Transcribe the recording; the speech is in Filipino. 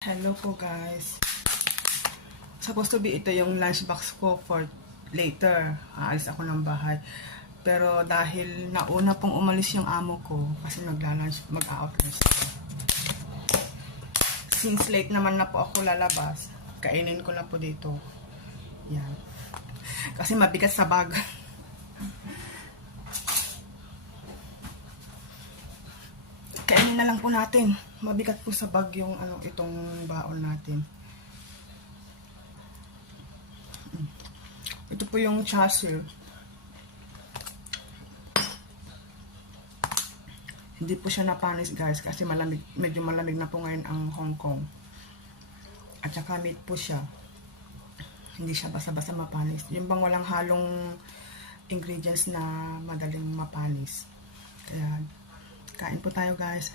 Hello po guys. Supposed to be ito yung lunchbox ko for later. Aalis ako ng bahay. Pero dahil nauna pong umalis yung amo ko kasi mag-out lunch. Since late naman na po ako lalabas, kainin ko na po dito. Yan. Kasi mabigat sa bag. Kainin na lang po natin. Mabigat po sa bag yung itong baon natin. Ito po yung chassis. Hindi po siya napanis guys kasi malamig, medyo malamig na po ngayon ang Hong Kong. At saka made po siya. Hindi siya basta-basta mapanis. Yung bang walang halong ingredients na madaling mapanis. Kaya kain po tayo guys.